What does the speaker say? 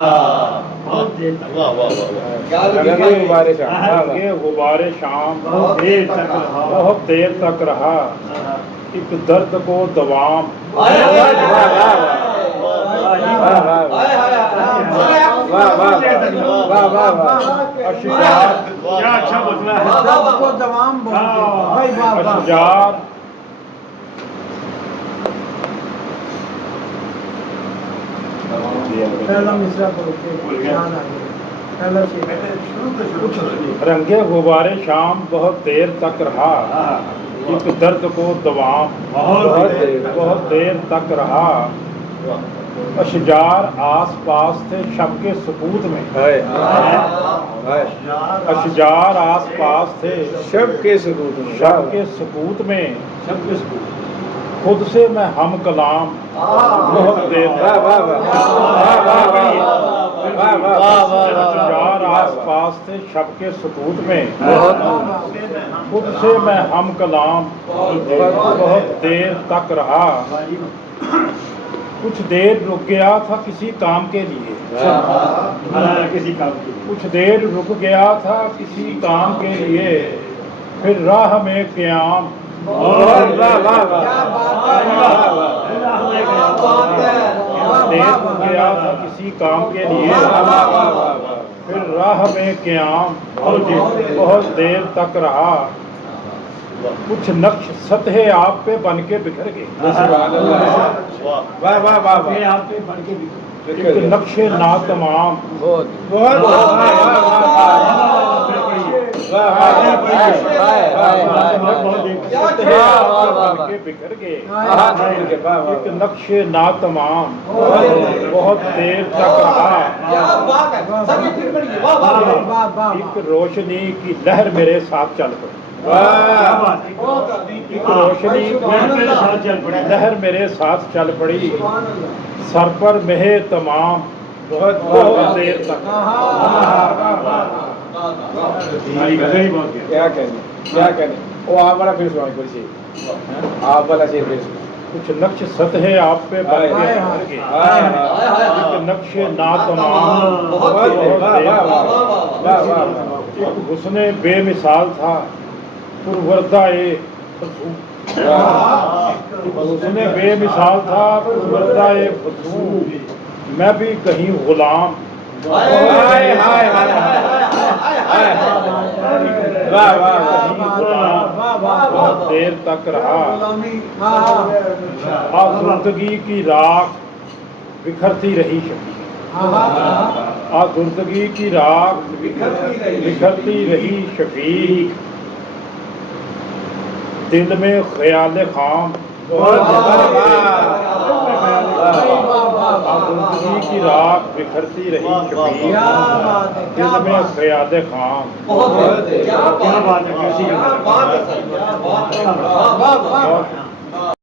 बहुत देर तक। वाह वाह वाह वाह। रंगे गुब्बारे शाम, रंगे गुब्बारे शाम बहुत देर तक रहा। बहुत देर तक रहा, एक दर्द को दवाम। आए, आए, आए, वाह, वाह, वाह। वाह, वाह, वाह, वाह, वाह। अशजार क्या अच्छा बदला है। दर्द को दवाम बोलते हैं। भाई वाह वाह। अशजार पहला मिसरा पढ़ो के याद आ गया। पहला शेर। रंगे गुब्बारे शाम बहुत देर तक रहा, एक दर्द को दवाम। बहुत देर तक रहा, अशजार आस पास थे शब के सुकूत में। हाय, हाय। अशजार आस पास थे शब के सुकूत में, शब के सुकूत में। सब किसको खुद से मैं हम कलाम बहुत देर वाह, वाह, वाह। वाह, वाह, वाह। वाह, वाह। अशजार आस पास थे शब के सुकूत में। बहुत खुद से मैं हम कलाम बहुत देर तक रहा, कुछ देर रुक गया था किसी काम के लिए। किसी काम की। कुछ देर रुक गया था किसी काम के लिए, फिर राह में क़याम। वाह, वाह, वाह, वाह। क्या बात है। वाह, वाह। देर रुक गया था किसी काम के लिए, वाह, वाह, वाह, वाह। फिर राह में क़याम बहुत देर तक रहा, कुछ नक्श सतह आप पे बन के बिखर गए। सुभान अल्लाह। वाह, वाह, वाह, वाह। फिर आप पे बढ़ के भी। एक नक्शे ना तमाम बहुत बहुत वाह, वाह, वाह, वाह। के बिखर गए। वाह, एक नक्शे ना तमाम बहुत देर तक रहा, वाह वाह। एक रोशनी की लहर मेरे साथ चल पड़ी। क्या बात है। एक रोशनी मेरे साथ चल पड़ी। की लहर मेरे साथ चल पड़ी, सर पर मेहे तमाम बहुत देर तक। क्या कहने, क्या कहने। वो आप वाला फिर सुनाओ फिर से, आप वाला शेर फिर सुनाओ। कुछ नक्श सतह आप पे बन के बिखर गए। एक नक्शे ना तमाम बहुत देर तक। एक हुस्ने बेमिसाल था पुरवर्दाए फसूं। हुस्ने बेमिसाल था पुरवर्दाए फसूं, मैं भी कहीं गुलाम। हाय, हाय, हाय, हाय। वाह, वाह, वाह। बहुत देर तक रहा, आज़ुर्दगी की राख बिखरती रही शफीक। आज़ुर्दगी की राख बिखरती रही शफीक, दिल में ख्याल खाम। आज़ुर्दगी की राख बिखरती रही शफीक, दिल में ख्याल खाम। क्या बात है। किसी का